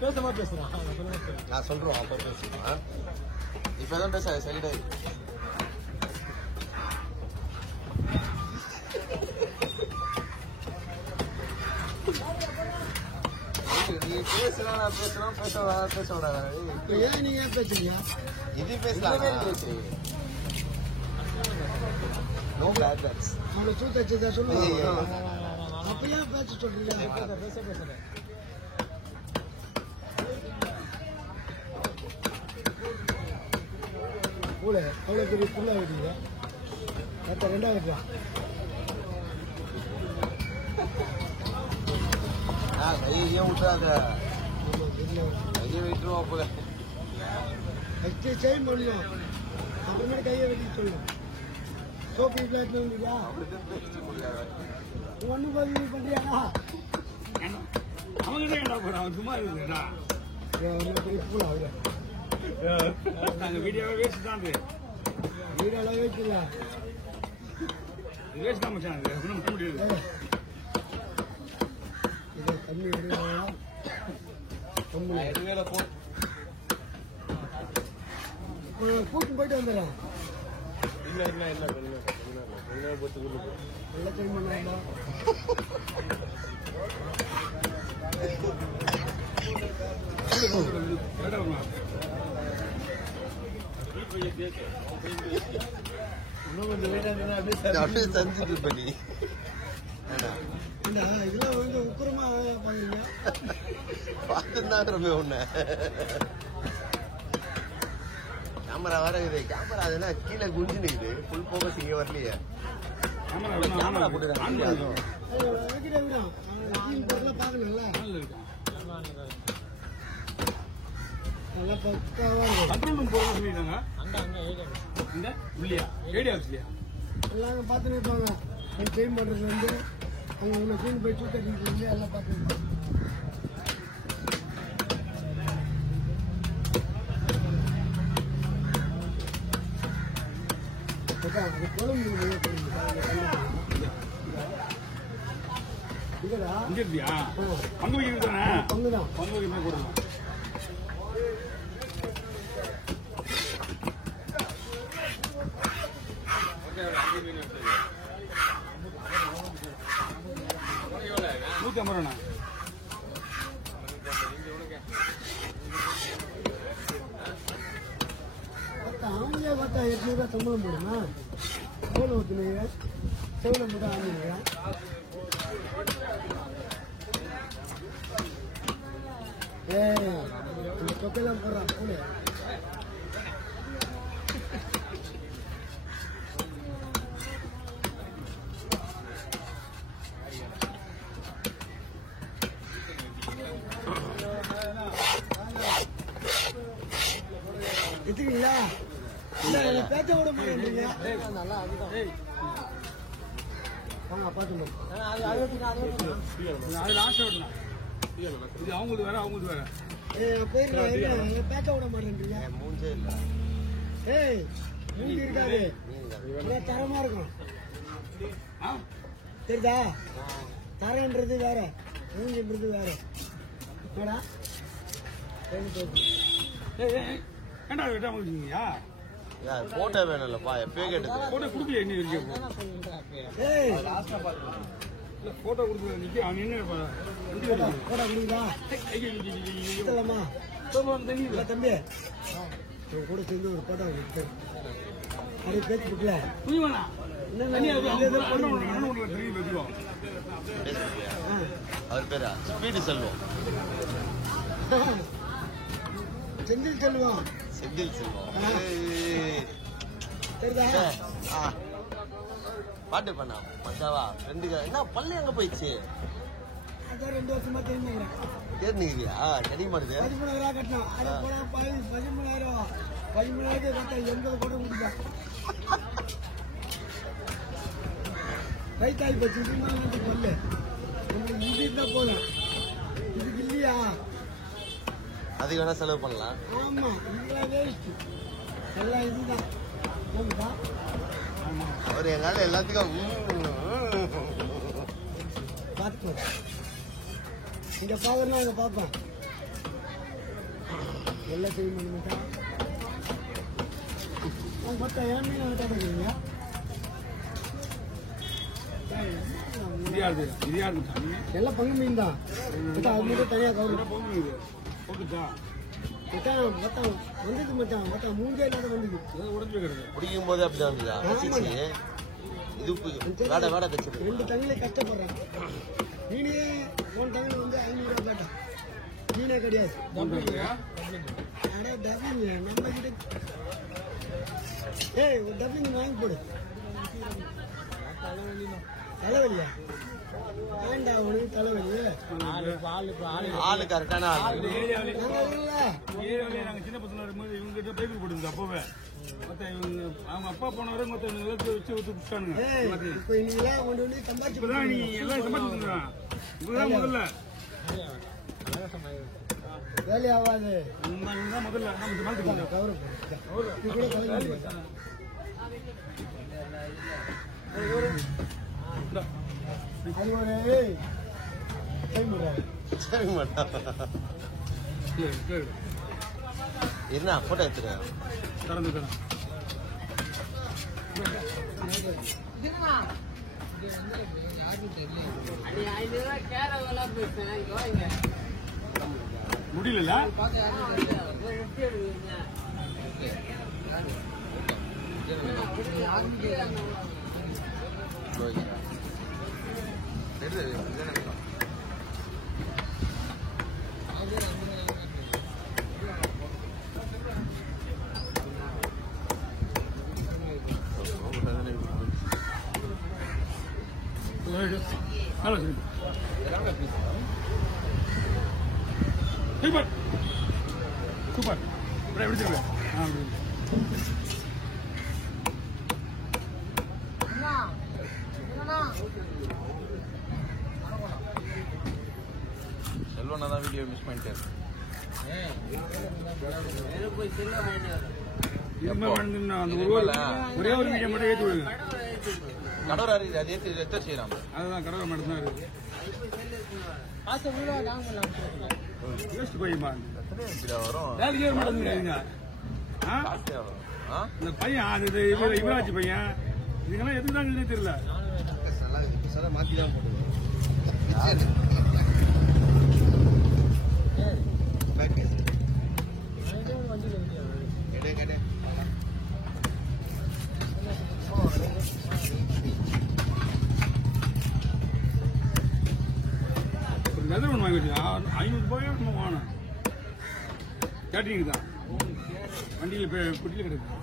பேசுமா பேசுறான் நான் சொல்றோம் அப்ப பேசுறேன் இப்பதான் பேச சைடா நீ பேசுறா நான் பேசுறோம் பேச விடாது ஏன் நீங்க பேசுறீங்க இது பேசலாம் நோ பேட் பேட்ஸ் அவனை சூத்தா சொல்லுங்க அப்ப ஏன் பேச சொல்றீங்க பேச கூட அவ்வளோ பெரிய ஃபுல்லாக விட்டீங்க மற்ற ரெண்டாவது கையே விட்டுறாத கையை விட்டுருவோம் போல ஃபஸ்ட்டு செயின் பண்ணணும் அப்புறமேட்டு கையை வெட்டி சொல்லணும் சோப்பு பிளாட்ல வந்துடா ஒன்றும் பதிவு பண்ணுறியாடா அவங்க என்ன போறான் அவன் சும்மா இருக்குடா பெரிய ஃபுல்லாக ஆகுது நாங்க வீடியோவே வேஸ்ட் தான் வீடெல்லாம் வைக்கல வேஸ்ட் தான் மச்சான் ஒன்றும் பண்ண முடியாது இதை தண்ணி எடுக்கலாம் கூட்டு போயிட்டு வந்துடுறேன் நல்லா டைம் பண்ணா அப்படியே செஞ்சுட்டு இருப்ப நீ இதெல்லாம் வந்து உக்கரமா பாக்குறீங்க பார்த்துதான் ரொம்ப ஒண்ணு கேமரா வர இது கேமரா அதுனா கீழே குஞ்சு நிக்குது ஃபுல் போக்கஸ் இங்க வரலையே கேமரா போட்டு பாக்கணும்ல நல்லா பக்காவா கண்ட்ரோல் ரூம் போக சொல்லிட்டாங்க இந்த உள்ளியா ஏடி ஆஃபீஸ்லயா எல்லாரும் பார்த்துட்டு இருப்பாங்க ட்ரெயின் பண்றதுல இருந்து அவங்க உள்ள ட்ரெயின் போய் தூக்கிட்டு இருந்து எல்லாம் பார்த்துருப்பாங்க இங்க இருக்கியா பங்கு வைக்கிறது பங்குதான் பங்கு வைக்கிறதா கொடுக்கலாம் நூத்தி 50 ரூபா அவங்களே பார்த்தா 800 ரூபா சம்பளம் போடுமா எவ்வளோ ஊற்றுனீங்க செவ்வளோ மட்டும் ஆகுங்க இந்த தொக்கையெல்லாம் போடுறான் கூட எடுத்துக்கீங்களா பேச்ச விட மாட்டேங்க வாங்க பார்த்துக்கணும் அது லாஸ்ட் ஓட்டலாம் இது அவங்களுக்கு வேற அவங்களுக்கு வேற பேர் பேச்ச விட மாட்டேன்றீங்க மூஞ்சே இல்ல ஏய் மூஞ்சி இருக்காது தரமா இருக்கும் தெரியுதா தரன்றது வேற மூஞ்சின்றது வேற என்னடா ஏண்டா விட்டா முடிஞ்சீங்கயா போட்டோ வேணும்லப்பா எப்பயே கேட்டது போட்டோ கொடுக்கல என்ன இருக்கு போட்டோ கொடுக்கல நிக்க அவன் என்ன போட்டோ கொடுக்குதா தம்பி கூட சேர்ந்து ஒரு போட்டோ கொடுத்து அப்படியே பேச்சு கொடுக்கல அவர் பேரா ஸ்பீடு செல்வம் செந்தில் செல்வம் செந்தில் செல்வம் தெரியுதா பாட்டு பண்ணா மச்சாவா ரெண்டு என்ன பள்ளி எங்க போயிடுச்சு அதான் 2 வருஷமா தெரிஞ்சுக்கிறேன் தேர்னிக்கிறியா கிடைக்க மாட்டேது 13,000 கட்டணும் அதை போனா 13,000 13,000 கட்ட 80 கூட முடிஞ்சா ரைட்டாகி போச்சு இது மாதிரி பல்லு உங்களுக்கு இது இருந்தால் போதும் இதுக்கு இல்லையா அதுக்கு வேணா செலவு பண்ணலாம் ஆமா இதெல்லாம் வேஸ்ட் எல்லாம் இதுதான் அவர் எங்கால எல்லாத்துக்கும் பார்த்துக்கோ. இங்க பாக்குறா அங்க பாப்பேன். எல்லாம் செய்ய மாட்டேன். மொத்தம் ஏன் மீன் வந்துட்டீங்க? எல்லாம் பங்கு மீன் தான். அது மட்டும் தனியா கவர்மெண்ட் வந்தது மச்சான் மூஞ்சே இல்லாத வந்தது. பிடிக்கும் போது அப்படிதான் இருந்ததா? இது வேட வேட கட்சி 2 தண்ணில கஷ்டப்படுறேன். மீனே 1 தண்ணில வந்து 500 ரூபாய் கேட்டேன். மீனே கிடையாது. நம்ம கிட்ட ஒரு டப்பிங் வாங்கி போடு. தலைவலியா வேண்டா உனக்கு தலைவலி. ஆளு கரெக்டான ஆளு. சின்ன பசங்க இருக்கும்போது இவங்க கிட்ட பைபிள் போட்டுருந்தது அப்பவே. அவங்க அப்பா போனவரை வச்சு விட்டானுங்க. இப்ப நீங்களா கொண்டு வந்து சம்பாதிச்சு நீ எல்லாம் சம்பாதிச்சுங்க. இப்பதான் முதல்ல வேலை ஆகாது. முதல்ல சரிங்க மேடம். என்ன போட்டோ எடுத்துறேன். திறந்து முடியல. சூப்பர் சூப்பர் எப்படி செல்வனா தான் வீடியோ மிஸ் பண்ணிட்டேன். ஒரே ஒரு வீடியோ மட்டும் ஏற்றி விடுங்க. கடவுள் அறியுது அது எத்த செய்யறாங்க. அதுதான் கடவுள் மட்டும் தான் இருக்கு. போயுமா வரும் இந்த பையன் அது யுவராஜ் பையன் இதுக்கெல்லாம் எதுக்கு தான் தெரியல. மாத்திதான் லெதர் ஒன்று வாங்கி வச்சு 500 ரூபாயா நம்ம வாங்கணும். கேட்டரிங் தான் வண்டியில் குட்டியில் கிடைக்கும்.